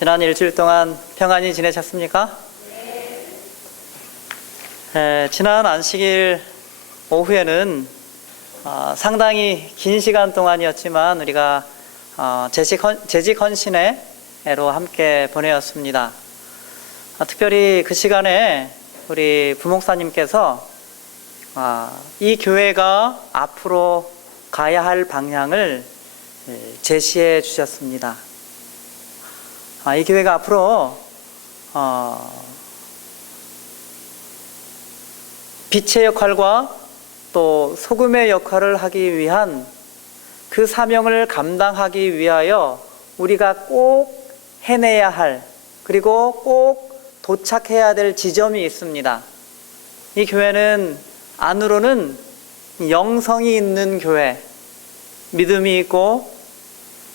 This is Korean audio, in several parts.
지난 일주일 동안 평안히 지내셨습니까? 지난 안식일 오후에는 상당히 긴 시간 동안이었지만 우리가 재직 헌신회로 함께 보내었습니다. 특별히 그 시간에 우리 부목사님께서 이 교회가 앞으로 가야 할 방향을 제시해 주셨습니다. 이 교회가 앞으로 빛의 역할과 또 소금의 역할을 하기 위한 그 사명을 감당하기 위하여 우리가 꼭 해내야 할, 그리고 꼭 도착해야 될 지점이 있습니다. 이 교회는 안으로는 영성이 있는 교회, 믿음이 있고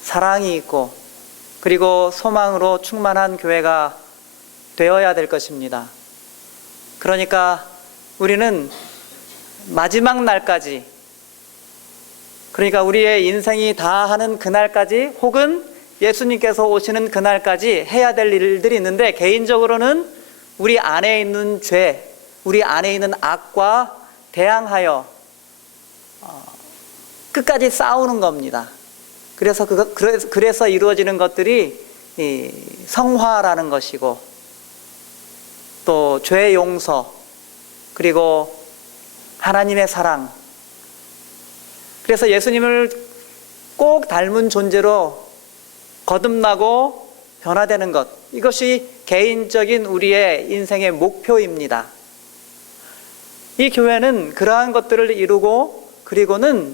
사랑이 있고 그리고 소망으로 충만한 교회가 되어야 될 것입니다. 그러니까 우리는 마지막 날까지, 그러니까 우리의 인생이 다하는 그날까지, 혹은 예수님께서 오시는 그날까지 해야 될 일들이 있는데, 개인적으로는 우리 안에 있는 죄, 우리 안에 있는 악과 대항하여 끝까지 싸우는 겁니다. 그래서 이루어지는 것들이 성화라는 것이고, 또 죄 용서, 그리고 하나님의 사랑. 그래서 예수님을 꼭 닮은 존재로 거듭나고 변화되는 것, 이것이 개인적인 우리의 인생의 목표입니다. 이 교회는 그러한 것들을 이루고, 그리고는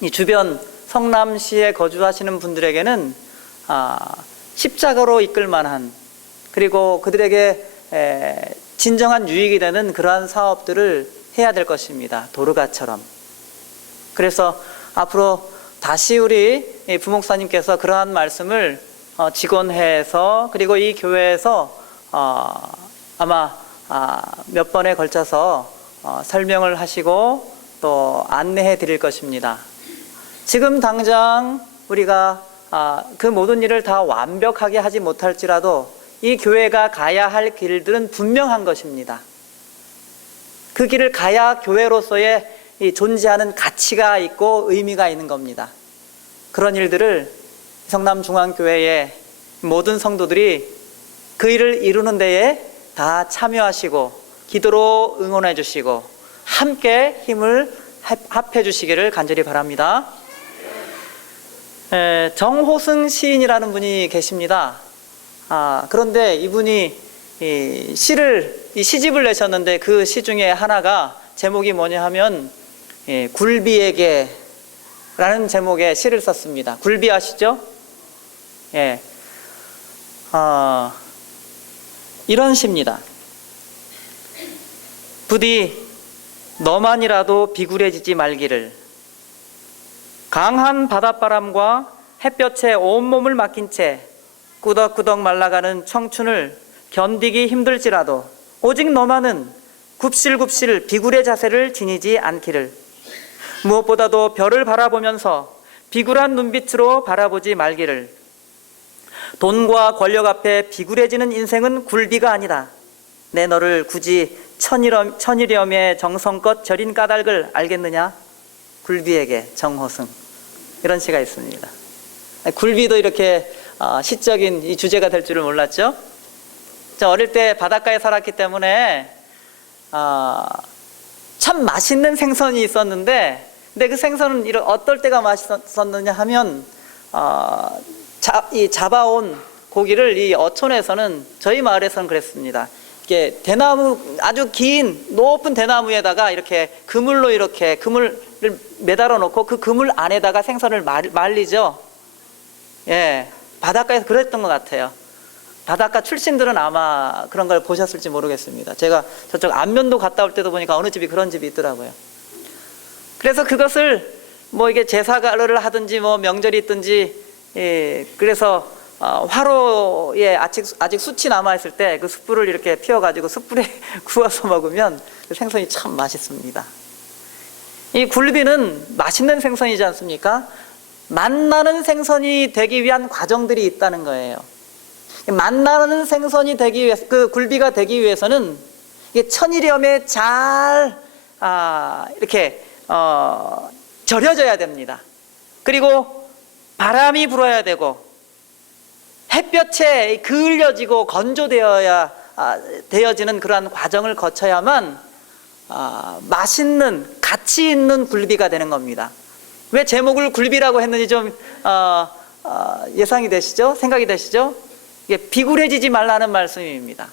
이 주변 성남시에 거주하시는 분들에게는 십자가로 이끌 만한, 그리고 그들에게 진정한 유익이 되는 그러한 사업들을 해야 될 것입니다. 도르가처럼. 그래서 앞으로 다시 우리 부목사님께서 그러한 말씀을 직원회에서, 그리고 이 교회에서 아마 몇 번에 걸쳐서 설명을 하시고 또 안내해 드릴 것입니다. 지금 당장 우리가 그 모든 일을 다 완벽하게 하지 못할지라도 이 교회가 가야 할 길들은 분명한 것입니다. 그 길을 가야 교회로서의 존재하는 가치가 있고 의미가 있는 겁니다. 그런 일들을 성남중앙교회의 모든 성도들이 그 일을 이루는 데에 다 참여하시고 기도로 응원해 주시고 함께 힘을 합해 주시기를 간절히 바랍니다. 정호승 시인이라는 분이 계십니다. 그런데 이분이 시집을 내셨는데 그 시 중에 하나가 제목이 뭐냐 하면 굴비에게 라는 제목의 시를 썼습니다. 굴비 아시죠? 이런 시입니다. 부디 너만이라도 비굴해지지 말기를. 강한 바닷바람과 햇볕에 온몸을 맡긴 채 꾸덕꾸덕 말라가는 청춘을 견디기 힘들지라도 오직 너만은 굽실굽실 비굴의 자세를 지니지 않기를. 무엇보다도 별을 바라보면서 비굴한 눈빛으로 바라보지 말기를. 돈과 권력 앞에 비굴해지는 인생은 굴비가 아니다. 내 너를 굳이 천일염의 정성껏 절인 까닭을 알겠느냐? 굴비에게, 정호승. 이런 시가 있습니다. 굴비도 이렇게 시적인 이 주제가 될 줄을 몰랐죠? 저 어릴 때 바닷가에 살았기 때문에 참 맛있는 생선이 있었는데, 근데 그 생선은 어떨 때가 맛있었느냐 하면 이 잡아온 고기를 이 어촌에서는, 저희 마을에서는 그랬습니다. 이게 대나무, 아주 긴 높은 대나무에다가 이렇게 그물을 매달아 놓고 그 그물 안에다가 생선을 말리죠. 바닷가에서 그랬던 것 같아요. 바닷가 출신들은 아마 그런 걸 보셨을지 모르겠습니다. 제가 저쪽 안면도 갔다 올 때도 보니까 어느 집이 그런 집이 있더라고요. 그래서 그것을 뭐 이게 제사를 하든지 뭐 명절이 있든지, 그래서 화로에 아직 숯이 남아있을 때 그 숯불을 이렇게 피워가지고 숯불에 구워서 먹으면 그 생선이 참 맛있습니다. 이 굴비는 맛있는 생선이지 않습니까? 맛나는 생선이 되기 위한 과정들이 있다는 거예요. 만나는 생선이 되기 위해서, 그 굴비가 되기 위해서는 이게 천일염에 잘 이렇게 절여져야 됩니다. 그리고 바람이 불어야 되고 햇볕에 그을려지고 되어지는 그러한 과정을 거쳐야만 맛있는 가치 있는 굴비가 되는 겁니다. 왜 제목을 굴비라고 했는지 좀 예상이 되시죠? 생각이 되시죠? 이게 비굴해지지 말라는 말씀입니다.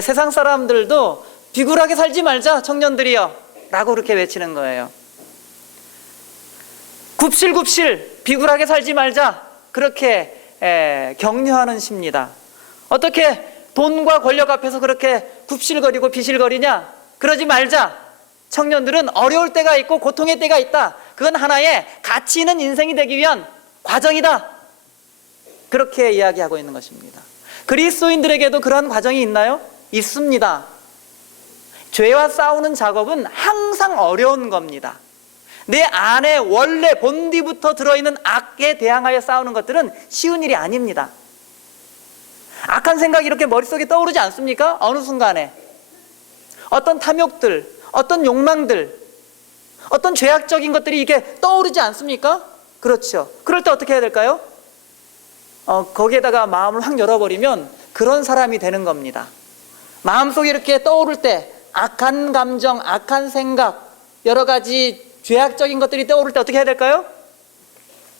세상 사람들도 비굴하게 살지 말자 청년들이여 라고 그렇게 외치는 거예요. 굽실굽실 비굴하게 살지 말자, 그렇게 격려하는 시입니다. 어떻게 돈과 권력 앞에서 그렇게 굽실거리고 비실거리냐? 그러지 말자. 청년들은 어려울 때가 있고 고통의 때가 있다. 그건 하나의 가치 있는 인생이 되기 위한 과정이다. 그렇게 이야기하고 있는 것입니다. 그리스도인들에게도 그런 과정이 있나요? 있습니다. 죄와 싸우는 작업은 항상 어려운 겁니다. 내 안에 원래 본디부터 들어있는 악에 대항하여 싸우는 것들은 쉬운 일이 아닙니다. 악한 생각이 이렇게 머릿속에 떠오르지 않습니까? 어느 순간에 어떤 탐욕들, 어떤 욕망들, 어떤 죄악적인 것들이 이게 떠오르지 않습니까? 그렇죠. 그럴 때 어떻게 해야 될까요? 거기에다가 마음을 확 열어버리면 그런 사람이 되는 겁니다. 마음속에 이렇게 떠오를 때 악한 감정, 악한 생각, 여러 가지 죄악적인 것들이 떠오를 때 어떻게 해야 될까요?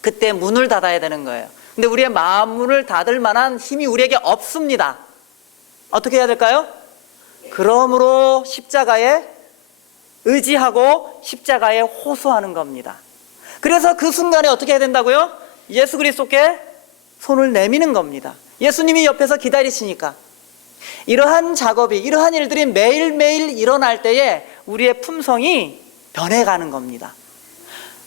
그때 문을 닫아야 되는 거예요. 근데 우리의 마음문을 닫을 만한 힘이 우리에게 없습니다. 어떻게 해야 될까요? 그러므로 십자가에 의지하고 십자가에 호소하는 겁니다. 그래서 그 순간에 어떻게 해야 된다고요? 예수 그리스도께 손을 내미는 겁니다. 예수님이 옆에서 기다리시니까. 이러한 작업이, 이러한 일들이 매일매일 일어날 때에 우리의 품성이 변해가는 겁니다.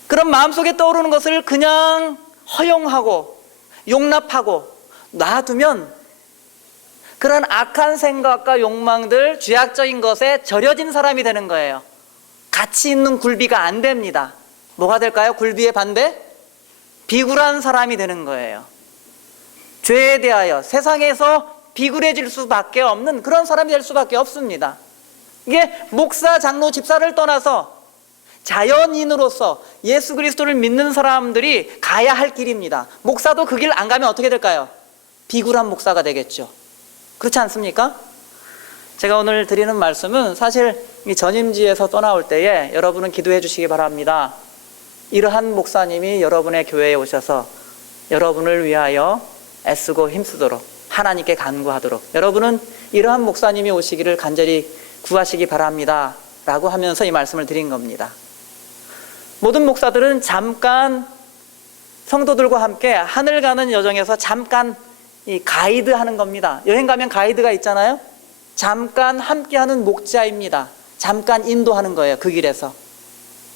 그럼 마음속에 떠오르는 것을 그냥 허용하고 용납하고 놔두면 그런 악한 생각과 욕망들, 죄악적인 것에 절여진 사람이 되는 거예요. 가치 있는 굴비가 안 됩니다. 뭐가 될까요? 굴비의 반대? 비굴한 사람이 되는 거예요. 죄에 대하여 세상에서 비굴해질 수밖에 없는 그런 사람이 될 수밖에 없습니다. 이게 목사, 장로, 집사를 떠나서 자연인으로서 예수 그리스도를 믿는 사람들이 가야 할 길입니다. 목사도 그 길 안 가면 어떻게 될까요? 비굴한 목사가 되겠죠. 그렇지 않습니까? 제가 오늘 드리는 말씀은 사실 이 전임지에서 떠나올 때에 여러분은 기도해 주시기 바랍니다. 이러한 목사님이 여러분의 교회에 오셔서 여러분을 위하여 애쓰고 힘쓰도록 하나님께 간구하도록 여러분은 이러한 목사님이 오시기를 간절히 구하시기 바랍니다 라고 하면서 이 말씀을 드린 겁니다. 모든 목사들은 잠깐 성도들과 함께 하늘 가는 여정에서 잠깐 이 가이드 하는 겁니다. 여행 가면 가이드가 있잖아요. 잠깐 함께하는 목자입니다. 잠깐 인도하는 거예요. 그 길에서.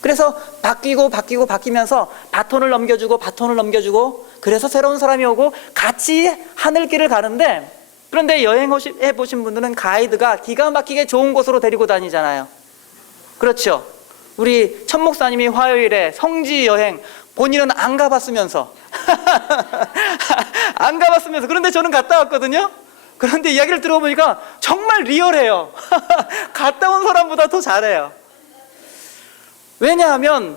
그래서 바뀌면서 바톤을 넘겨주고 그래서 새로운 사람이 오고 같이 하늘길을 가는데, 그런데 여행해 보신 분들은 가이드가 기가 막히게 좋은 곳으로 데리고 다니잖아요. 그렇죠. 우리 천 목사님이 화요일에 성지 여행 본인은 안 가봤으면서 안 가봤으면서 그런데 저는 갔다 왔거든요. 그런데 이야기를 들어보니까 정말 리얼해요. 갔다 온 사람보다 더 잘해요. 왜냐하면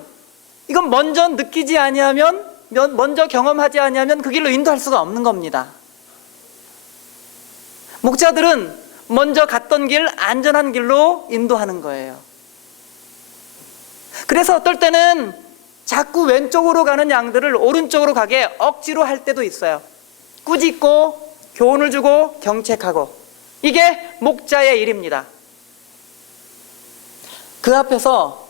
이건 먼저 느끼지 아니하면, 먼저 경험하지 아니하면 그 길로 인도할 수가 없는 겁니다. 목자들은 먼저 갔던 길, 안전한 길로 인도하는 거예요. 그래서 어떨 때는 자꾸 왼쪽으로 가는 양들을 오른쪽으로 가게 억지로 할 때도 있어요. 꾸짖고 교훈을 주고 경책하고, 이게 목자의 일입니다. 그 앞에서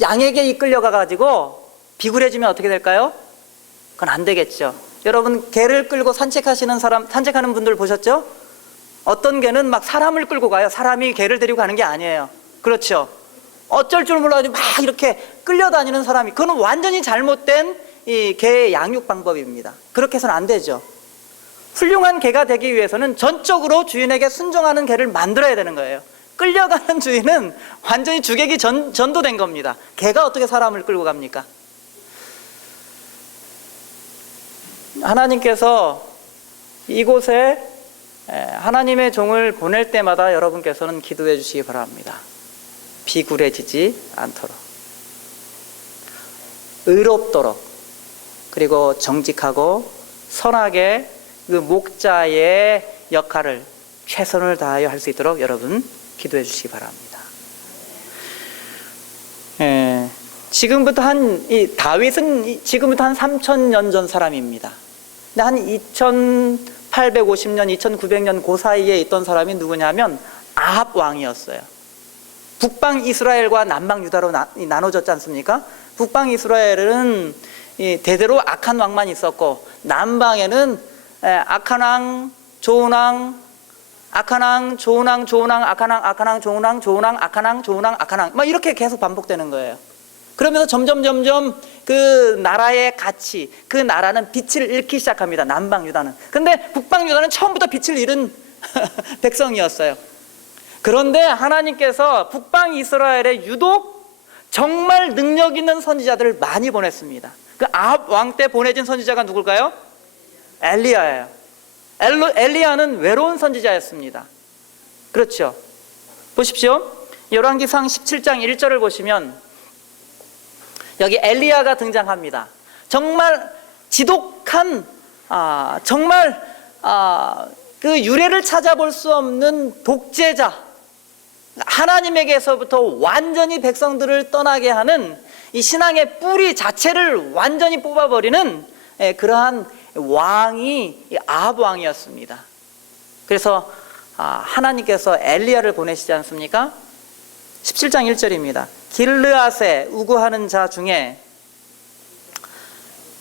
양에게 이끌려가 가지고 비굴해지면 어떻게 될까요? 그건 안 되겠죠. 여러분 개를 끌고 산책하는 분들 보셨죠? 어떤 개는 막 사람을 끌고 가요. 사람이 개를 데리고 가는 게 아니에요. 그렇죠. 어쩔 줄 몰라가지고 막 이렇게 끌려다니는 사람이, 그건 완전히 잘못된 이 개의 양육 방법입니다. 그렇게 해서는 안 되죠. 훌륭한 개가 되기 위해서는 전적으로 주인에게 순종하는 개를 만들어야 되는 거예요. 끌려가는 주인은 완전히 주객이 전도된 겁니다. 개가 어떻게 사람을 끌고 갑니까? 하나님께서 이곳에 하나님의 종을 보낼 때마다 여러분께서는 기도해 주시기 바랍니다. 비굴해지지 않도록, 의롭도록, 그리고 정직하고 선하게 그 목자의 역할을 최선을 다하여 할 수 있도록 여러분 기도해 주시기 바랍니다. 지금부터 이 다윗은 지금부터 한 3,000년 전 사람입니다. 근데 한 2,850년, 2,900년 그 사이에 있던 사람이 누구냐면 아합 왕이었어요. 북방 이스라엘과 남방 유다로 나눠졌지 않습니까? 북방 이스라엘은 대대로 악한 왕만 있었고, 남방에는 악한 왕, 좋은 왕, 악한 왕, 좋은 왕, 좋은 왕, 악한 왕, 악한 왕, 좋은 왕, 좋은 왕, 악한 왕, 좋은 왕, 악한 왕, 막 이렇게 계속 반복되는 거예요. 그러면서 점점 그 나라의 가치, 그 나라는 빛을 잃기 시작합니다. 남방 유다는. 근데 북방 유다는 처음부터 빛을 잃은 백성이었어요. 그런데 하나님께서 북방 이스라엘에 유독 정말 능력 있는 선지자들을 많이 보냈습니다. 그 아합 왕 때 보내진 선지자가 누굴까요? 엘리야예요. 엘리야는 외로운 선지자였습니다. 그렇죠? 보십시오. 열왕기상 17장 1절을 보시면 여기 엘리야가 등장합니다. 정말 지독한, 정말 그 유래를 찾아볼 수 없는 독재자, 하나님에게서부터 완전히 백성들을 떠나게 하는 이 신앙의 뿌리 자체를 완전히 뽑아버리는 그러한 왕이 아합 왕이었습니다. 그래서 하나님께서 엘리야를 보내시지 않습니까? 17장 1절입니다. 길르앗에 우구하는 자 중에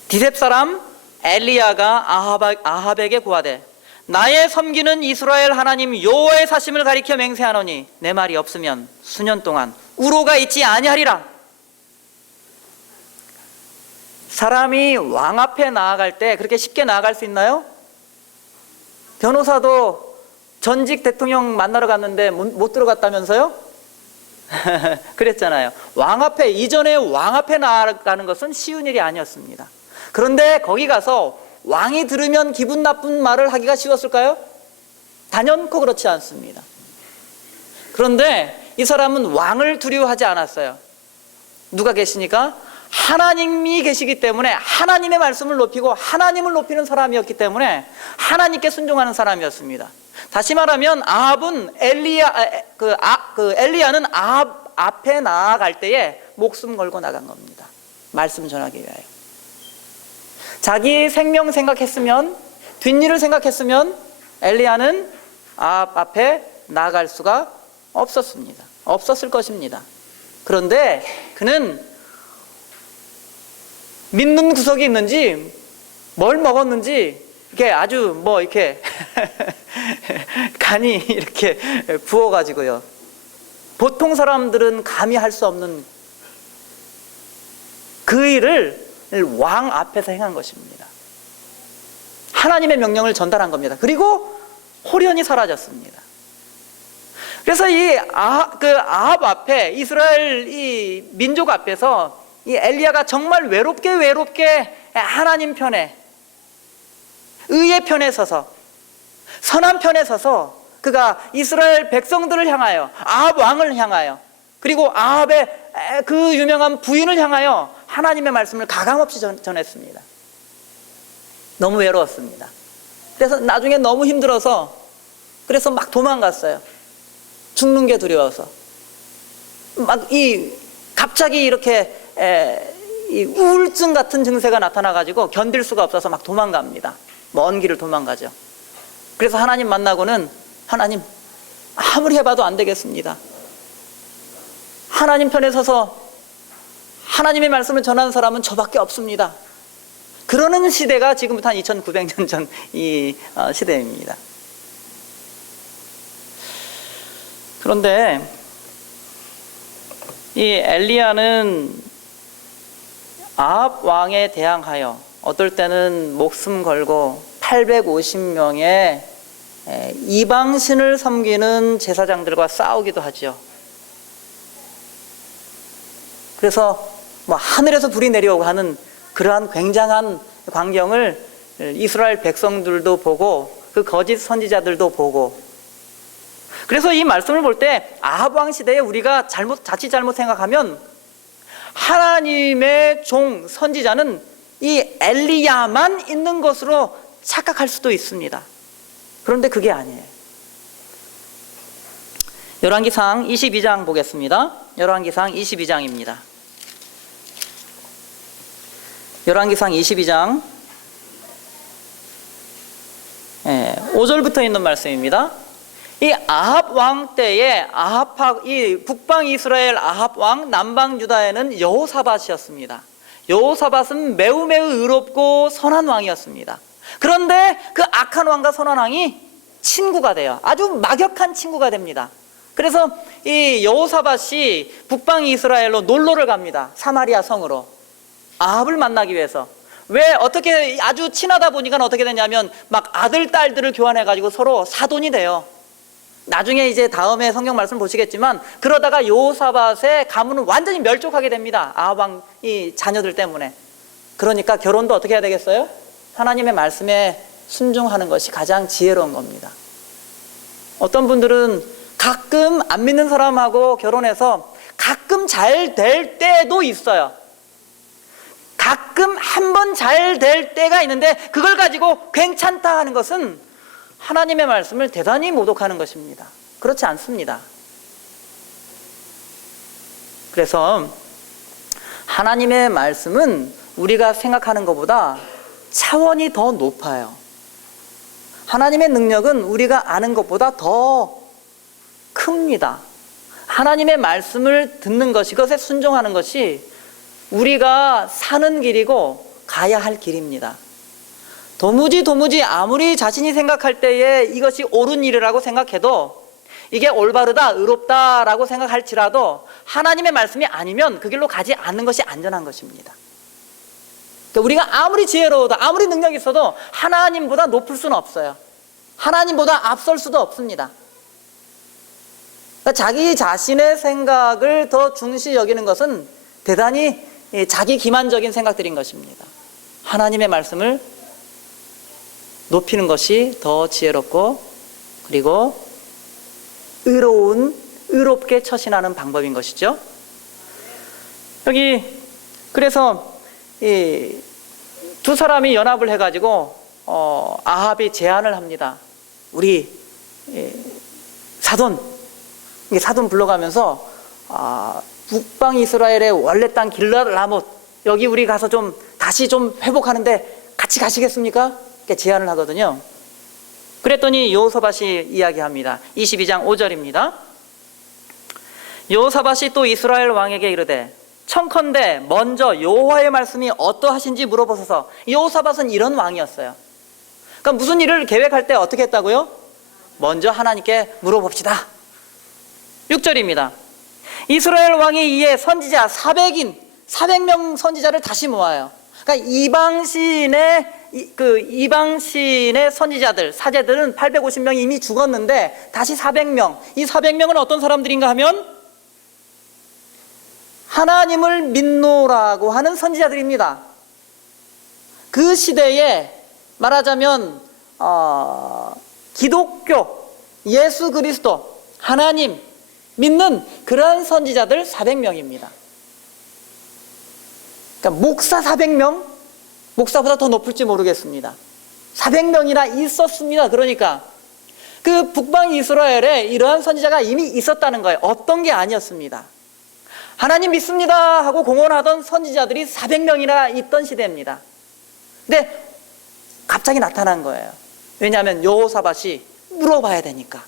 디셉 사람 엘리야가 아합에게 고하되 나의 섬기는 이스라엘 하나님 여호와의 사심을 가리켜 맹세하노니 내 말이 없으면 수년 동안 우로가 있지 아니하리라. 사람이 왕 앞에 나아갈 때 그렇게 쉽게 나아갈 수 있나요? 변호사도 전직 대통령 만나러 갔는데 못 들어갔다면서요? 그랬잖아요. 이전에 왕 앞에 나아가는 것은 쉬운 일이 아니었습니다. 그런데 거기 가서 왕이 들으면 기분 나쁜 말을 하기가 쉬웠을까요? 단연코 그렇지 않습니다. 그런데 이 사람은 왕을 두려워하지 않았어요. 누가 계시니까? 하나님이 계시기 때문에 하나님의 말씀을 높이고 하나님을 높이는 사람이었기 때문에 하나님께 순종하는 사람이었습니다. 다시 말하면 아합은 엘리야는 아합 앞에 나아갈 때에 목숨 걸고 나간 겁니다. 말씀 전하기 위하여. 자기 생명 생각했으면, 뒷일을 생각했으면 엘리야는 아합 앞에 나아갈 수가 없었을 것입니다. 그런데 그는 믿는 구석이 있는지 뭘 먹었는지 이게 아주 이렇게 간이 이렇게 부어가지고요. 보통 사람들은 감히 할 수 없는 그 일을 왕 앞에서 행한 것입니다. 하나님의 명령을 전달한 겁니다. 그리고 홀연히 사라졌습니다. 그래서 이 아합 앞에, 이스라엘 이 민족 앞에서 이 엘리야가 정말 외롭게 하나님 편에, 의의 편에 서서, 선한 편에 서서 그가 이스라엘 백성들을 향하여, 아합 왕을 향하여, 그리고 아합의 그 유명한 부인을 향하여 하나님의 말씀을 가감없이 전했습니다. 너무 외로웠습니다. 그래서 나중에 너무 힘들어서 그래서 막 도망갔어요. 죽는 게 두려워서. 갑자기 이렇게 이 우울증 같은 증세가 나타나가지고 견딜 수가 없어서 막 도망갑니다. 먼 길을 도망가죠. 그래서 하나님 만나고는 하나님 아무리 해봐도 안 되겠습니다. 하나님 편에 서서 하나님의 말씀을 전하는 사람은 저밖에 없습니다. 그러는 시대가 지금부터 한 2900년 전 이 시대입니다. 그런데 이 엘리야는 아합 왕에 대항하여 어떨 때는 목숨 걸고 850명의 이방신을 섬기는 제사장들과 싸우기도 하죠. 그래서 하늘에서 불이 내려오고 하는 그러한 굉장한 광경을 이스라엘 백성들도 보고 그 거짓 선지자들도 보고. 그래서 이 말씀을 볼 때 아합 왕 시대에 우리가 자칫 잘못 생각하면 하나님의 종 선지자는 이 엘리야만 있는 것으로 착각할 수도 있습니다. 그런데 그게 아니에요. 열왕기상 22장 보겠습니다. 열왕기상 22장입니다. 열왕기상 22장 5절부터 있는 말씀입니다. 이 아합 왕 때에 이 북방 이스라엘 아합 왕, 남방 유다에는 여호사밧이었습니다. 여호사밧은 매우 의롭고 선한 왕이었습니다. 그런데 그 악한 왕과 선한 왕이 친구가 돼요. 아주 막역한 친구가 됩니다. 그래서 이 여호사밧이 북방 이스라엘로 놀러를 갑니다. 사마리아 성으로 아합을 만나기 위해서. 왜 어떻게 아주 친하다 보니까 어떻게 되냐면 막 아들 딸들을 교환해 가지고 서로 사돈이 돼요. 나중에 이제 다음에 성경 말씀 보시겠지만 그러다가 여호사밧의 가문은 완전히 멸족하게 됩니다. 아합 왕이 자녀들 때문에. 그러니까 결혼도 어떻게 해야 되겠어요? 하나님의 말씀에 순종하는 것이 가장 지혜로운 겁니다. 어떤 분들은 가끔 안 믿는 사람하고 결혼해서 가끔 잘 될 때도 있어요. 가끔 한 번 잘 될 때가 있는데 그걸 가지고 괜찮다 하는 것은 하나님의 말씀을 대단히 모독하는 것입니다. 그렇지 않습니다. 그래서 하나님의 말씀은 우리가 생각하는 것보다 차원이 더 높아요. 하나님의 능력은 우리가 아는 것보다 더 큽니다. 하나님의 말씀을 듣는 것이, 그것에 순종하는 것이 우리가 사는 길이고 가야 할 길입니다. 도무지 아무리 자신이 생각할 때에 이것이 옳은 일이라고 생각해도 이게 올바르다, 의롭다라고 생각할지라도 하나님의 말씀이 아니면 그 길로 가지 않는 것이 안전한 것입니다. 그러니까 우리가 아무리 지혜로워도 아무리 능력이 있어도 하나님보다 높을 수는 없어요. 하나님보다 앞설 수도 없습니다. 그러니까 자기 자신의 생각을 더 중시 여기는 것은 대단히 자기 기만적인 생각들인 것입니다. 하나님의 말씀을 높이는 것이 더 지혜롭고 그리고 의롭게 처신하는 방법인 것이죠. 여기 그래서 이 두 사람이 연합을 해가지고 아합이 제안을 합니다. 우리 사돈 불러가면서 북방 이스라엘의 원래 땅 길르앗 라못 여기 우리 가서 좀 다시 좀 회복하는데 같이 가시겠습니까? 이렇게 제안을 하거든요. 그랬더니 여호사밧이 이야기합니다. 22장 5절입니다. 여호사밧이 또 이스라엘 왕에게 이르되 청컨대 먼저 여호와의 말씀이 어떠하신지 물어보소서. 여호사밧은 이런 왕이었어요. 그러니까 무슨 일을 계획할 때 어떻게 했다고요? 먼저 하나님께 물어봅시다. 6절입니다. 이스라엘 왕이 이에 선지자 400명 선지자를 다시 모아요. 그러니까 이방신의 선지자들, 사제들은 850명이 이미 죽었는데 다시 400명. 이 400명은 어떤 사람들인가 하면 하나님을 믿노라고 하는 선지자들입니다. 그 시대에 말하자면 기독교, 예수 그리스도, 하나님 믿는 그러한 선지자들 400명입니다. 그러니까 목사 400명? 목사보다 더 높을지 모르겠습니다. 400명이나 있었습니다. 그러니까 그 북방 이스라엘에 이러한 선지자가 이미 있었다는 거예요. 없던 게 아니었습니다. 하나님 믿습니다 하고 공언하던 선지자들이 400명이나 있던 시대입니다. 근데 갑자기 나타난 거예요. 왜냐하면 여호사밧이 물어봐야 되니까.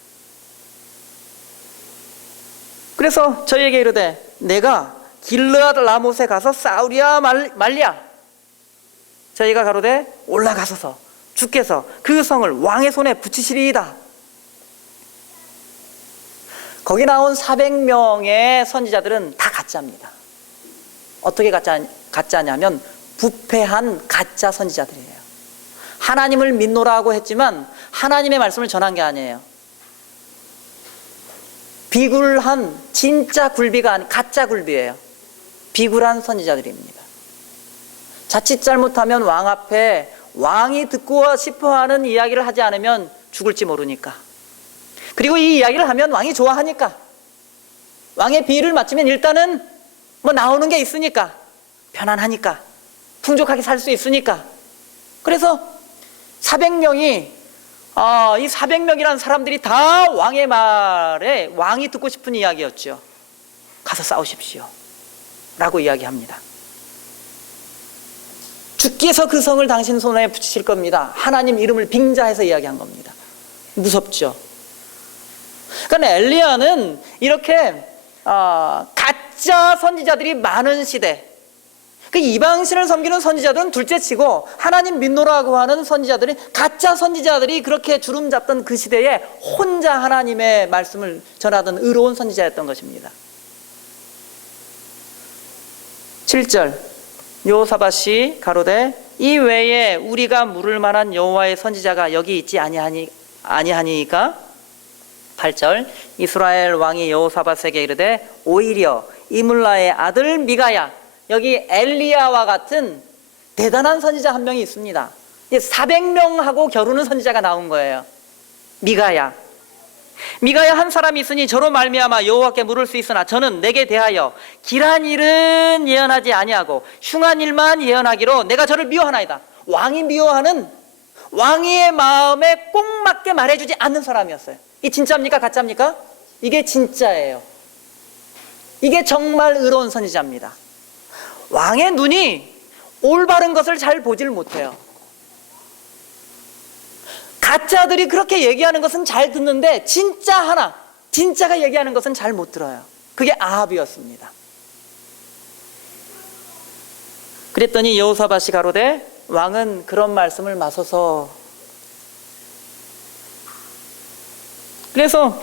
그래서 저희에게 이르되 내가 길르앗 라못에 가서 싸우랴 말랴. 저희가 가로되 올라가소서 주께서 그 성을 왕의 손에 붙이시리이다. 거기 나온 400명의 선지자들은 다 가짜입니다. 어떻게 가짜냐면 부패한 가짜 선지자들이에요. 하나님을 믿노라고 했지만 하나님의 말씀을 전한 게 아니에요. 비굴한 진짜 굴비가 아닌 가짜 굴비예요. 비굴한 선지자들입니다. 자칫 잘못하면 왕 앞에 왕이 듣고 싶어하는 이야기를 하지 않으면 죽을지 모르니까. 그리고 이 이야기를 하면 왕이 좋아하니까. 왕의 비위를 맞추면 일단은 뭐 나오는 게 있으니까, 편안하니까, 풍족하게 살 수 있으니까. 그래서 400명이 이 400명이라는 사람들이 다 왕의 말에 왕이 듣고 싶은 이야기였죠. 가서 싸우십시오 라고 이야기합니다. 주께서 그 성을 당신 손에 붙이실 겁니다. 하나님 이름을 빙자해서 이야기한 겁니다. 무섭죠. 그러니까 엘리야는 이렇게 가짜 선지자들이 많은 시대, 그 이방신을 섬기는 선지자들은 둘째치고 하나님 믿노라고 하는 선지자들이, 가짜 선지자들이 그렇게 주름 잡던 그 시대에 혼자 하나님의 말씀을 전하던 의로운 선지자였던 것입니다. 7절 여호사밧이 가로되 이 외에 우리가 물을 만한 여호와의 선지자가 여기 있지 아니하니까. 8절 이스라엘 왕이 여호사밧에게 이르되 오히려 이물라의 아들 미가야, 여기 엘리야와 같은 대단한 선지자 한 명이 있습니다. 400명하고 겨루는 선지자가 나온 거예요. 미가야 한 사람이 있으니 저로 말미암아 여호와께 물을 수 있으나 저는 내게 대하여 길한 일은 예언하지 아니하고 흉한 일만 예언하기로 내가 저를 미워하나이다. 왕이 미워하는, 왕의 마음에 꼭 맞게 말해주지 않는 사람이었어요. 이 진짜입니까 가짜입니까? 이게 진짜예요. 이게 정말 의로운 선지자입니다. 왕의 눈이 올바른 것을 잘 보질 못해요. 가짜들이 그렇게 얘기하는 것은 잘 듣는데 진짜가 얘기하는 것은 잘 못 들어요. 그게 아합이었습니다. 그랬더니 여호사밧이 가로되 왕은 그런 말씀을 마소서. 그래서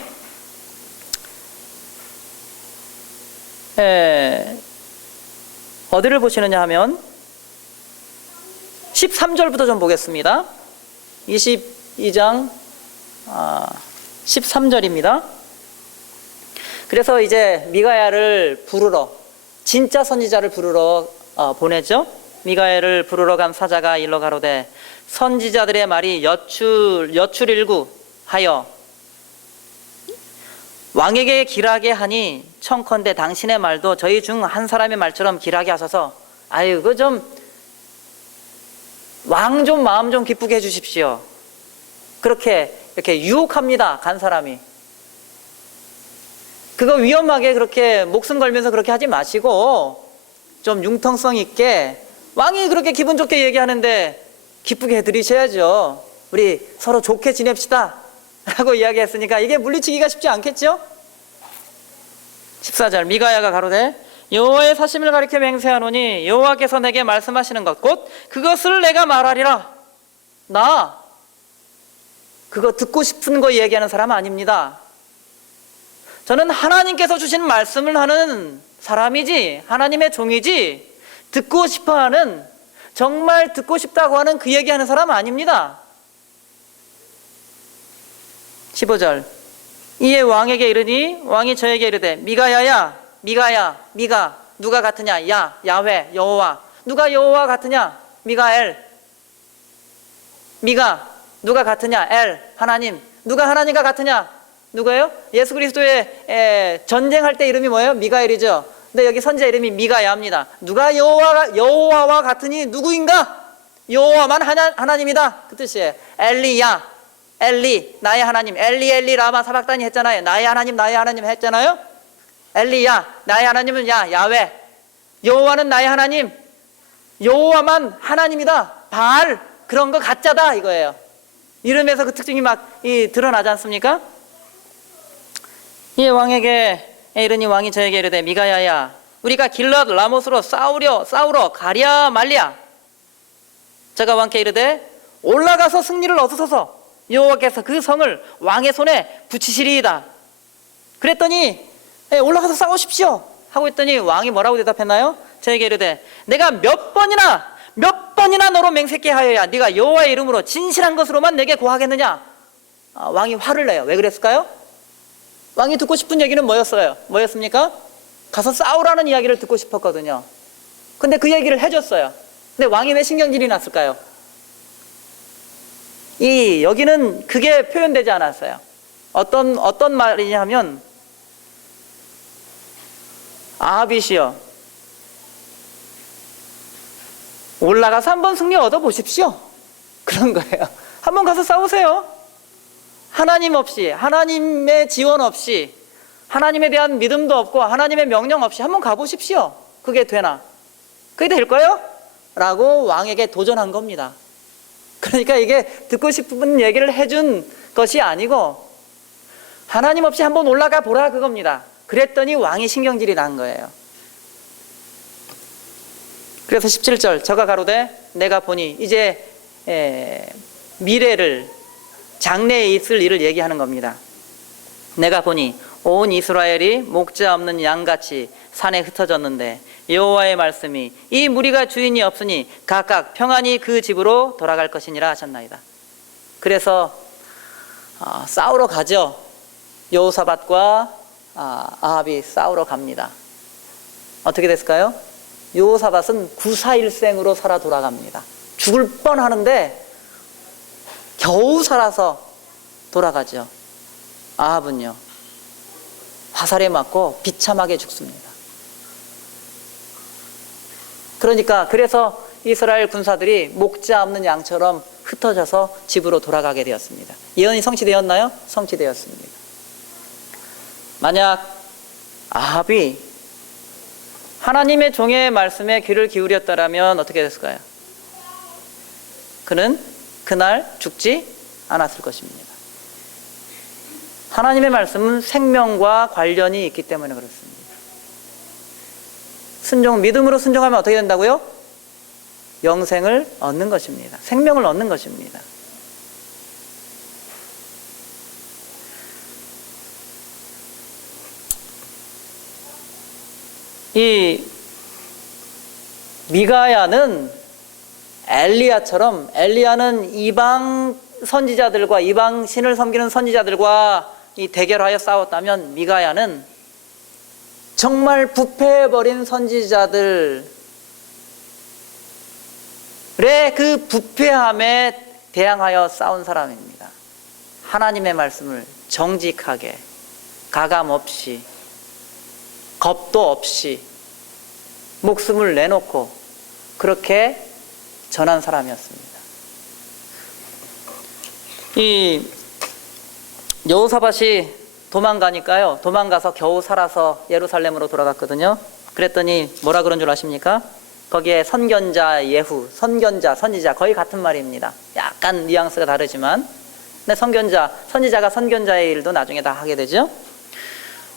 어디를 보시느냐 하면 13절부터 좀 보겠습니다. 22장 13절입니다. 그래서 이제 미가야를 부르러, 진짜 선지자를 부르러 보내죠. 미가야를 부르러 간 사자가 일러 가로되 선지자들의 말이 여출일구하여 왕에게 길하게 하니 청컨대 당신의 말도 저희 중 한 사람의 말처럼 길하게 하소서. 아유, 그 좀 왕 좀 마음 좀 기쁘게 해주십시오. 그렇게 이렇게 유혹합니다. 간 사람이. 그거 위험하게 그렇게 목숨 걸면서 그렇게 하지 마시고 좀 융통성 있게, 왕이 그렇게 기분 좋게 얘기하는데 기쁘게 해드리셔야죠. 우리 서로 좋게 지냅시다 라고 이야기했으니까 이게 물리치기가 쉽지 않겠죠? 14절 미가야가 가로되 여호와의 사심을 가리켜 맹세하노니 여호와께서 내게 말씀하시는 것 곧 그것을 내가 말하리라. 나 그거 듣고 싶은 거 얘기하는 사람 아닙니다. 저는 하나님께서 주신 말씀을 하는 사람이지, 하나님의 종이지, 듣고 싶어하는, 정말 듣고 싶다고 하는 그 얘기하는 사람 아닙니다. 15절 이에 왕에게 이르니 왕이 저에게 이르되 미가야야 미가 누가 같으냐? 야훼 여호와. 누가 여호와 같으냐? 미가엘. 미가 누가 같으냐? 엘 하나님. 누가 하나님과 같으냐? 누구예요? 예수 그리스도의 전쟁할 때 이름이 뭐예요? 미가엘이죠. 근데 여기 선지자 이름이 미가야입니다. 누가 여호와와 같으니 누구인가? 여호와만 하나님이다 그 뜻이에요. 엘리 나의 하나님. 엘리 라마 사박다니 했잖아요. 나의 하나님 했잖아요. 엘리야 나의 하나님은 야훼. 여호와는 나의 하나님. 여호와만 하나님이다. 바알 그런 거 가짜다 이거예요. 이름에서 그 특징이 막 드러나지 않습니까? 이 왕에게 이르니 왕이 저에게 이르되 미가야야 우리가 길랏 라못으로 싸우러 가랴 말랴. 제가 왕께 이르되 올라가서 승리를 얻으소서. 여호와께서 그 성을 왕의 손에 붙이시리이다. 그랬더니 올라가서 싸우십시오 하고 있더니 왕이 뭐라고 대답했나요? 저에게 이르되 내가 몇 번이나 너로 맹세케 하여야 네가 여호와의 이름으로 진실한 것으로만 내게 고하겠느냐. 왕이 화를 내요. 왜 그랬을까요? 왕이 듣고 싶은 얘기는 뭐였습니까? 가서 싸우라는 이야기를 듣고 싶었거든요. 근데 그 얘기를 해줬어요. 근데 왕이 왜 신경질이 났을까요? 여기는 그게 표현되지 않았어요. 어떤 말이냐면, 아합이시여, 올라가서 한번 승리 얻어보십시오. 그런 거예요. 한번 가서 싸우세요. 하나님 없이, 하나님의 지원 없이, 하나님에 대한 믿음도 없고 하나님의 명령 없이 한번 가보십시오. 그게 되나? 그게 될까요? 라고 왕에게 도전한 겁니다. 그러니까 이게 듣고 싶은 얘기를 해준 것이 아니고 하나님 없이 한번 올라가 보라 그겁니다. 그랬더니 왕이 신경질이 난 거예요. 그래서 17절, 저가 가로되 내가 보니, 이제 미래를, 장래에 있을 일을 얘기하는 겁니다. 내가 보니 온 이스라엘이 목자 없는 양같이 산에 흩어졌는데 여호와의 말씀이 이 무리가 주인이 없으니 각각 평안히 그 집으로 돌아갈 것이니라 하셨나이다. 그래서 싸우러 가죠. 여호사밧과 아합이 싸우러 갑니다. 어떻게 됐을까요? 여호사밧은 구사일생으로 살아 돌아갑니다. 죽을 뻔하는데 겨우 살아서 돌아가죠. 아합은요, 화살에 맞고 비참하게 죽습니다. 그래서 이스라엘 군사들이 목자 없는 양처럼 흩어져서 집으로 돌아가게 되었습니다. 예언이 성취되었나요? 성취되었습니다. 만약 아합이 하나님의 종의 말씀에 귀를 기울였다면 어떻게 됐을까요? 그는 그날 죽지 않았을 것입니다. 하나님의 말씀은 생명과 관련이 있기 때문에 그렇습니다. 믿음으로 순종하면 어떻게 된다고요? 영생을 얻는 것입니다. 생명을 얻는 것입니다. 이 미가야는 엘리야는 이방 선지자들과, 이방 신을 섬기는 선지자들과 이 대결하여 싸웠다면, 미가야는 정말 부패해버린 선지자들의 그 부패함에 대항하여 싸운 사람입니다. 하나님의 말씀을 정직하게, 가감 없이, 겁도 없이 목숨을 내놓고 그렇게 전한 사람이었습니다. 이 여호사밧이 도망가서 겨우 살아서 예루살렘으로 돌아갔거든요. 그랬더니 뭐라 그런 줄 아십니까? 거기에 선지자 거의 같은 말입니다. 약간 뉘앙스가 다르지만, 근데 선지자가 선견자의 일도 나중에 다 하게 되죠.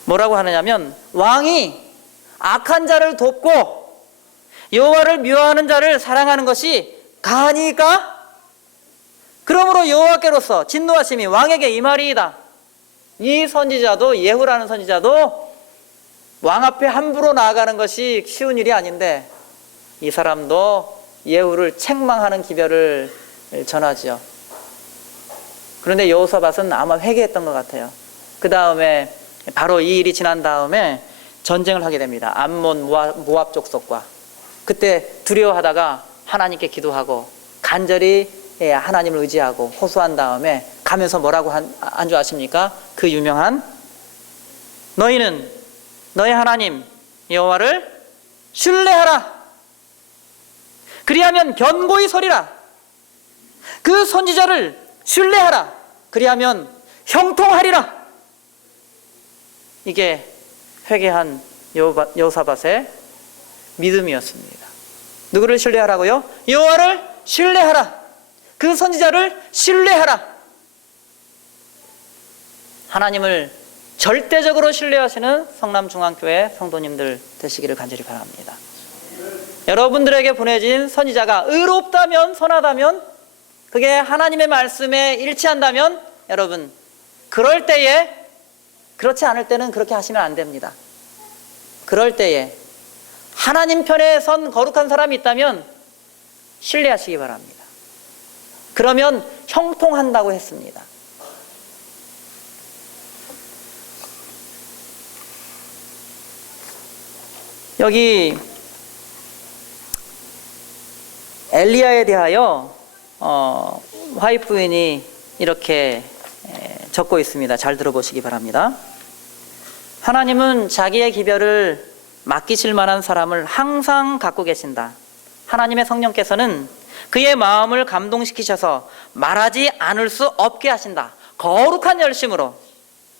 뭐라고 하느냐면, 왕이 악한 자를 돕고 여호와를 미워하는 자를 사랑하는 것이 가하니까, 그러므로 여호와께로서 진노하심이 왕에게 임하리이다. 이 선지자도, 예후라는 선지자도 왕 앞에 함부로 나아가는 것이 쉬운 일이 아닌데, 이 사람도 예후를 책망하는 기별을 전하죠. 그런데 여호사밧은 아마 회개했던 것 같아요. 그 다음에 바로 이 일이 지난 다음에 전쟁을 하게 됩니다. 암몬 모압 족속과. 그때 두려워하다가 하나님께 기도하고 간절히 하나님을 의지하고 호소한 다음에 가면서 뭐라고 한 줄 아십니까? 그 유명한, 너희는 너희 하나님 여호와를 신뢰하라. 그리하면 견고히 서리라. 그 선지자를 신뢰하라. 그리하면 형통하리라. 이게 회개한 여호사밧의 믿음이었습니다. 누구를 신뢰하라고요? 여호와를 신뢰하라. 그 선지자를 신뢰하라. 하나님을 절대적으로 신뢰하시는 성남중앙교회 성도님들 되시기를 간절히 바랍니다. 여러분들에게 보내진 선지자가 의롭다면, 선하다면, 그게 하나님의 말씀에 일치한다면, 여러분, 그럴 때에, 그렇지 않을 때는 그렇게 하시면 안 됩니다. 그럴 때에 하나님 편에 선 거룩한 사람이 있다면 신뢰하시기 바랍니다. 그러면 형통한다고 했습니다. 여기 엘리야에 대하여 화이트 부인이 이렇게 적고 있습니다. 잘 들어보시기 바랍니다. 하나님은 자기의 기별을 맡기실 만한 사람을 항상 갖고 계신다. 하나님의 성령께서는 그의 마음을 감동시키셔서 말하지 않을 수 없게 하신다. 거룩한 열심으로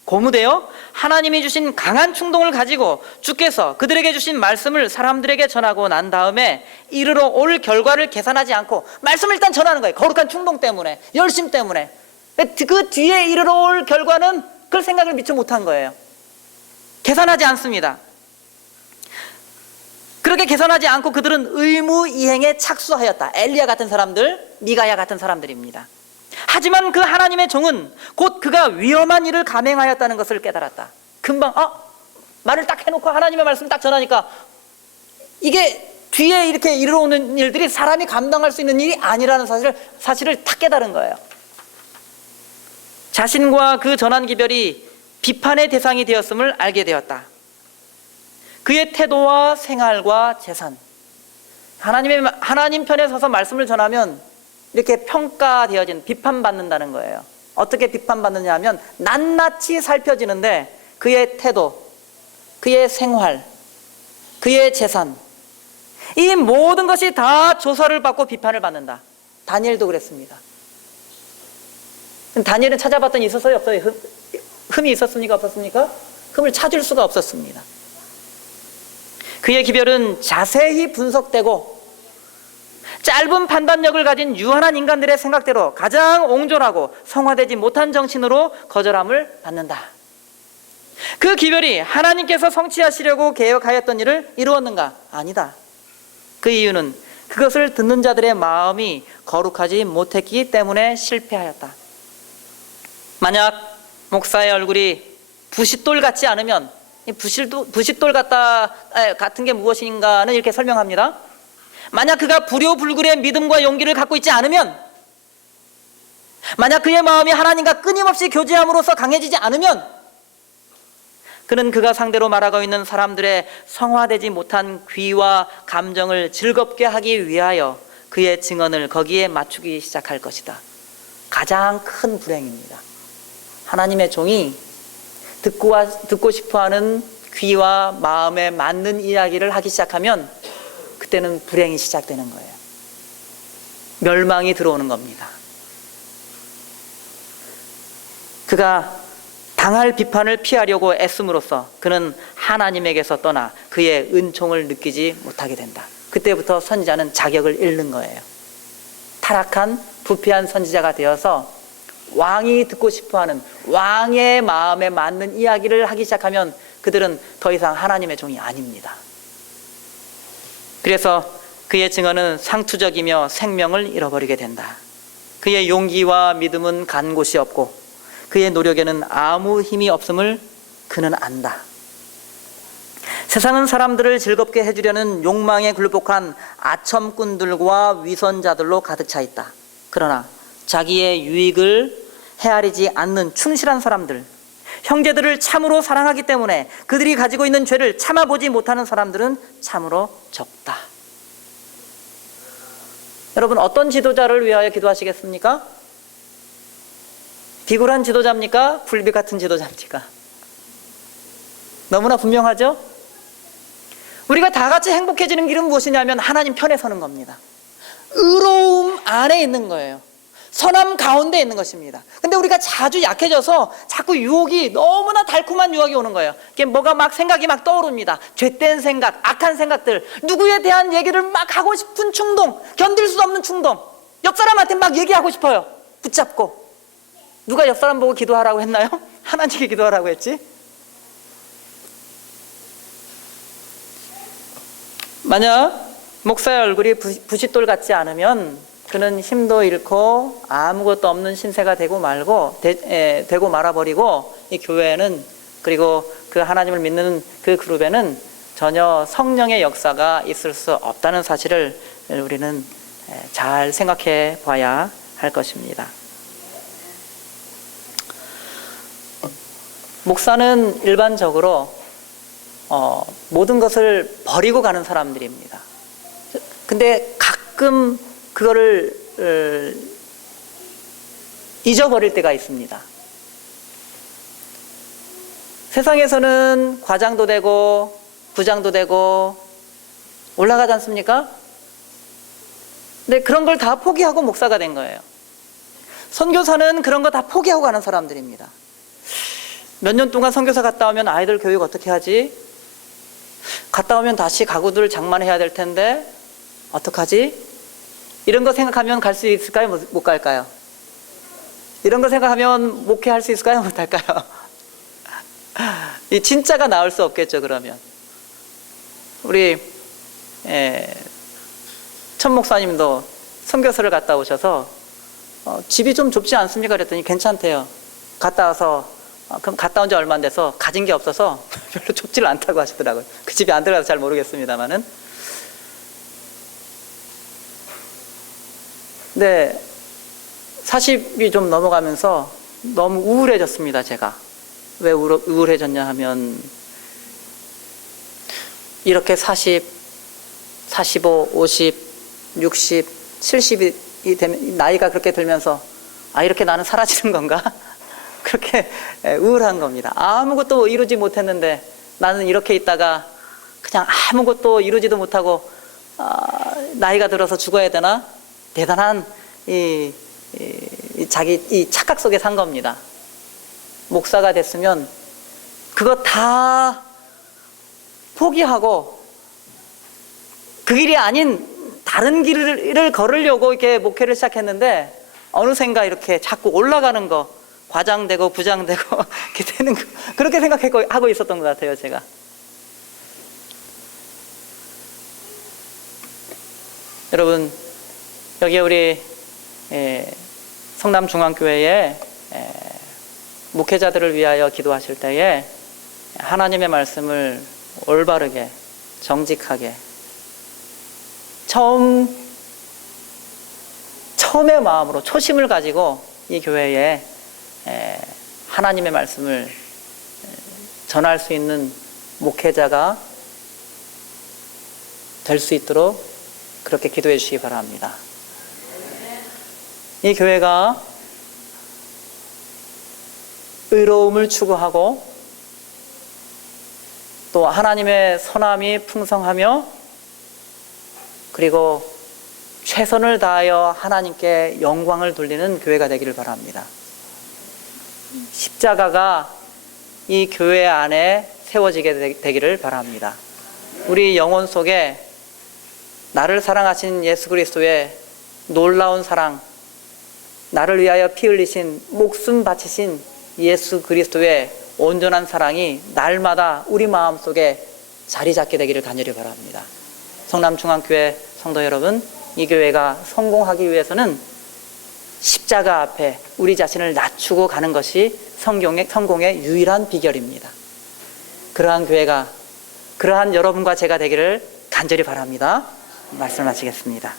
고무되어 하나님이 주신 강한 충동을 가지고 주께서 그들에게 주신 말씀을 사람들에게 전하고 난 다음에 이르러 올 결과를 계산하지 않고 말씀을 일단 전하는 거예요. 거룩한 충동 때문에, 열심 때문에. 그 뒤에 이르러 올 결과는 그걸 생각을 미처 못한 거예요. 계산하지 않습니다. 그렇게 계산하지 않고 그들은 의무이행에 착수하였다. 엘리야 같은 사람들, 미가야 같은 사람들입니다. 하지만 그 하나님의 종은 곧 그가 위험한 일을 감행하였다는 것을 깨달았다. 금방 말을 딱 해놓고 하나님의 말씀을 딱 전하니까 이게 뒤에 이렇게 이르러오는 일들이 사람이 감당할 수 있는 일이 아니라는 사실을 딱 깨달은 거예요. 자신과 그 전한 기별이 비판의 대상이 되었음을 알게 되었다. 그의 태도와 생활과 재산, 하나님 편에 서서 말씀을 전하면 이렇게 평가되어진, 비판받는다는 거예요. 어떻게 비판받느냐 하면 낱낱이 살펴지는데 그의 태도, 그의 생활, 그의 재산, 이 모든 것이 다 조사를 받고 비판을 받는다. 다니엘도 그랬습니다. 다니엘은 찾아봤더니 있었어요? 없어요? 흠이 있었습니까? 없었습니까? 흠을 찾을 수가 없었습니다. 그의 기별은 자세히 분석되고 짧은 판단력을 가진 유한한 인간들의 생각대로 가장 옹졸하고 성화되지 못한 정신으로 거절함을 받는다. 그 기별이 하나님께서 성취하시려고 계획하였던 일을 이루었는가? 아니다. 그 이유는 그것을 듣는 자들의 마음이 거룩하지 못했기 때문에 실패하였다. 만약 목사의 얼굴이 부싯돌 같지 않으면, 부싯돌 같은 게 무엇인가는 이렇게 설명합니다. 만약 그가 불효불굴의 믿음과 용기를 갖고 있지 않으면, 만약 그의 마음이 하나님과 끊임없이 교제함으로써 강해지지 않으면, 그는 그가 상대로 말하고 있는 사람들의 성화되지 못한 귀와 감정을 즐겁게 하기 위하여 그의 증언을 거기에 맞추기 시작할 것이다. 가장 큰 불행입니다. 하나님의 종이 듣고 싶어하는 귀와 마음에 맞는 이야기를 하기 시작하면 그때는 불행이 시작되는 거예요. 멸망이 들어오는 겁니다. 그가 당할 비판을 피하려고 애씀으로써 그는 하나님에게서 떠나 그의 은총을 느끼지 못하게 된다. 그때부터 선지자는 자격을 잃는 거예요. 타락한 부패한 선지자가 되어서 왕이 듣고 싶어하는 왕의 마음에 맞는 이야기를 하기 시작하면 그들은 더 이상 하나님의 종이 아닙니다. 그래서 그의 증언은 상투적이며 생명을 잃어버리게 된다. 그의 용기와 믿음은 간 곳이 없고 그의 노력에는 아무 힘이 없음을 그는 안다. 세상은 사람들을 즐겁게 해주려는 욕망에 굴복한 아첨꾼들과 위선자들로 가득 차 있다. 그러나 자기의 유익을 헤아리지 않는 충실한 사람들, 형제들을 참으로 사랑하기 때문에 그들이 가지고 있는 죄를 참아보지 못하는 사람들은 참으로 적다. 여러분, 어떤 지도자를 위하여 기도하시겠습니까? 비굴한 지도자입니까? 굴비 같은 지도자입니까? 너무나 분명하죠? 우리가 다 같이 행복해지는 길은 무엇이냐면 하나님 편에 서는 겁니다. 의로움 안에 있는 거예요. 선함 가운데 있는 것입니다. 근데 우리가 자주 약해져서 자꾸 유혹이, 너무나 달콤한 유혹이 오는 거예요. 이게 뭐가 막 생각이 막 떠오릅니다. 죄된 생각, 악한 생각들, 누구에 대한 얘기를 막 하고 싶은 충동, 견딜 수 없는 충동, 옆 사람한테 막 얘기하고 싶어요. 붙잡고. 누가 옆 사람 보고 기도하라고 했나요? 하나님께 기도하라고 했지. 만약 목사의 얼굴이 부싯돌 같지 않으면 그는 힘도 잃고 아무것도 없는 신세가 되고 말아버리고, 이 교회에는, 그리고 그 하나님을 믿는 그 그룹에는 전혀 성령의 역사가 있을 수 없다는 사실을 우리는 잘 생각해 봐야 할 것입니다. 목사는 일반적으로 모든 것을 버리고 가는 사람들입니다. 근데 가끔 그거를 잊어버릴 때가 있습니다. 세상에서는 과장도 되고 부장도 되고 올라가지 않습니까? 근데 그런 걸 다 포기하고 목사가 된 거예요. 선교사는 그런 거 다 포기하고 가는 사람들입니다. 몇 년 동안 선교사 갔다 오면 아이들 교육 어떻게 하지? 갔다 오면 다시 가구들 장만해야 될 텐데 어떡하지? 이런 거 생각하면 갈 수 있을까요? 못 갈까요? 이런 거 생각하면 목회할 수 있을까요? 못 할까요? 이 진짜가 나올 수 없겠죠. 그러면 우리 천 목사님도 선교사를 갔다 오셔서 집이 좀 좁지 않습니까? 그랬더니 괜찮대요. 갔다 와서 그럼 갔다 온 지 얼마 안 돼서 가진 게 없어서 별로 좁지를 않다고 하시더라고요. 그 집에 안 들어가서 잘 모르겠습니다만은. 근데 40이 좀 넘어가면서 너무 우울해졌습니다. 제가 왜 우울해졌냐 하면 이렇게 40, 45, 50, 60, 70이 되면 나이가 그렇게 들면서 이렇게 나는 사라지는 건가? 그렇게 우울한 겁니다. 아무것도 이루지 못했는데 나는 이렇게 있다가 그냥 아무것도 이루지도 못하고 나이가 들어서 죽어야 되나? 대단한 자기 착각 속에 산 겁니다. 목사가 됐으면 그거 다 포기하고 그 길이 아닌 다른 길을 걸으려고 이렇게 목회를 시작했는데 어느샌가 이렇게 자꾸 올라가는 거, 과장되고 부장되고 이렇게 되는 거, 그렇게 생각하고 있었던 것 같아요. 제가. 여러분, 여기 우리 성남중앙교회에 목회자들을 위하여 기도하실 때에 하나님의 말씀을 올바르게 정직하게 처음의 마음으로 초심을 가지고 이 교회에 하나님의 말씀을 전할 수 있는 목회자가 될 수 있도록 그렇게 기도해 주시기 바랍니다. 이 교회가 의로움을 추구하고 또 하나님의 선함이 풍성하며 그리고 최선을 다하여 하나님께 영광을 돌리는 교회가 되기를 바랍니다. 십자가가 이 교회 안에 세워지게 되기를 바랍니다. 우리 영혼 속에 나를 사랑하신 예수 그리스도의 놀라운 사랑, 나를 위하여 피 흘리신 목숨 바치신 예수 그리스도의 온전한 사랑이 날마다 우리 마음속에 자리 잡게 되기를 간절히 바랍니다. 성남중앙교회 성도 여러분, 이 교회가 성공하기 위해서는 십자가 앞에 우리 자신을 낮추고 가는 것이 성공의 유일한 비결입니다. 그러한 교회가, 그러한 여러분과 제가 되기를 간절히 바랍니다. 말씀을 마치겠습니다.